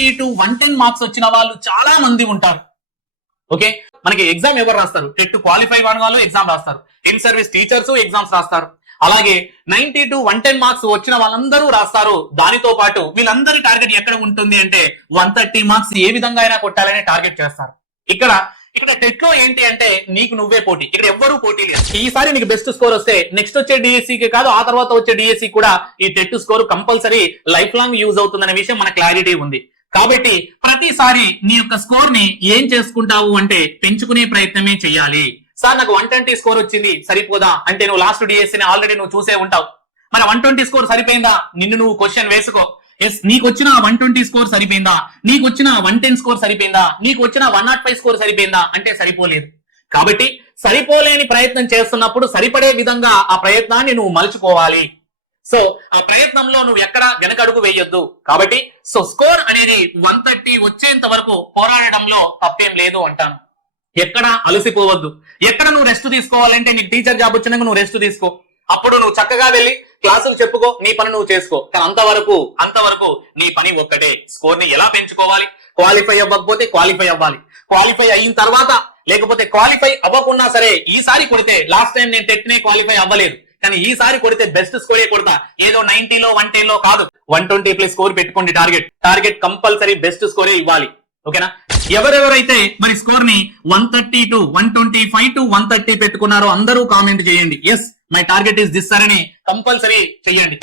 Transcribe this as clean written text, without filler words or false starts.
90 to 110 marks వచ్చిన వాళ్ళు చాలా మంది ఉంటారు. ఓకే, మనకి ఎగ్జామ్ ఎవరు రాస్తారు? టెట్ క్వాలిఫై అవ్వని వాళ్ళు ఎగ్జామ్ రాస్తారు, ఇన్ సర్వీస్ టీచర్స్ ఎగ్జామ్స్ రాస్తారు. అలాగే 90 to 110 మార్క్స్ వచ్చిన వాళ్ళందరూ రాస్తారు. దానితో పాటు వీళ్ళందరి టార్గెట్ ఎక్కడ ఉంటుంది అంటే 130 మార్క్స్ ఏ విధంగా అయినా కొట్టాలనే టార్గెట్ చేస్తారు. ఇక్కడ టెట్ లో ఏంటి అంటే నీకు నువ్వే పోటీ, ఇక్కడ ఎవ్వరూ పోటీ లేదు. ఈసారి నీకు బెస్ట్ స్కోర్ వస్తే నెక్స్ట్ వచ్చే డిఎస్సికి కాదు, ఆ తర్వాత వచ్చే డిఎస్సి కూడా ఈ TET score compulsory life long use అవుతుందనే విషయం మన క్లారిటీ ఉంది. కాబట్టి ప్రతిసారి నీ యొక్క స్కోర్ ని ఏం చేసుకుంటావు అంటే పెంచుకునే ప్రయత్నమే చేయాలి. సార్ నాకు 120 స్కోర్ వచ్చింది సరిపోదా అంటే నువ్వు లాస్ట్ డిఎస్సిని ఆల్రెడీ నువ్వు చూసే ఉంటావు. మరి 120 స్కోర్ సరిపోయిందా? నిన్ను నువ్వు క్వశ్చన్ వేసుకో. ఎస్, నీకు వచ్చిన 120 స్కోర్ సరిపోయిందా? నీకు వచ్చిన 110 స్కోర్ సరిపోయిందా? నీకు వచ్చిన 105 స్కోర్ సరిపోయిందా? అంటే సరిపోలేదు. కాబట్టి సరిపోలేని ప్రయత్నం చేస్తున్నప్పుడు సరిపడే విధంగా ఆ ప్రయత్నాన్ని నువ్వు మలుచుకోవాలి. సో ఆ ప్రయత్నంలో నువ్వు ఎక్కడ వెనకడుగు వేయొద్దు. కాబట్టి స్కోర్ అనేది 130 వచ్చేంత వరకు పోరాడడంలో తప్పేం లేదు అంటాను. ఎక్కడ అలసిపోవద్దు. ఎక్కడ నువ్వు రెస్ట్ తీసుకోవాలంటే నీకు టీచర్ జాబ్ వచ్చినాక నువ్వు రెస్ట్ తీసుకో. అప్పుడు నువ్వు చక్కగా వెళ్ళి క్లాసులు చెప్పుకో, నీ పని నువ్వు చేసుకో. కానీ అంతవరకు నీ పని ఒక్కటే, స్కోర్ ని ఎలా పెంచుకోవాలి. క్వాలిఫై అవ్వకపోతే క్వాలిఫై అవ్వాలి, క్వాలిఫై అయిన తర్వాత లేకపోతే క్వాలిఫై అవ్వకున్నా సరే ఈసారి కొడితే, లాస్ట్ టైం నేను టెట్ నే క్వాలిఫై అవ్వలేదు కానీ ఈసారి కొడితే బెస్ట్ స్కోరే కొడతా. ఏదో 90లో 110లో కాదు, 120+ స్కోర్ పెట్టుకోండి. టార్గెట్ కంపల్సరీ బెస్ట్ స్కోరే ఇవ్వాలి. ఓకేనా? ఎవరెవరైతే మరి స్కోర్ ని 130 to 125 to 130 పెట్టుకున్నారో అందరూ కామెంట్ చేయండి. Yes, my target is this sir అని కంపల్సరీ చెయ్యండి.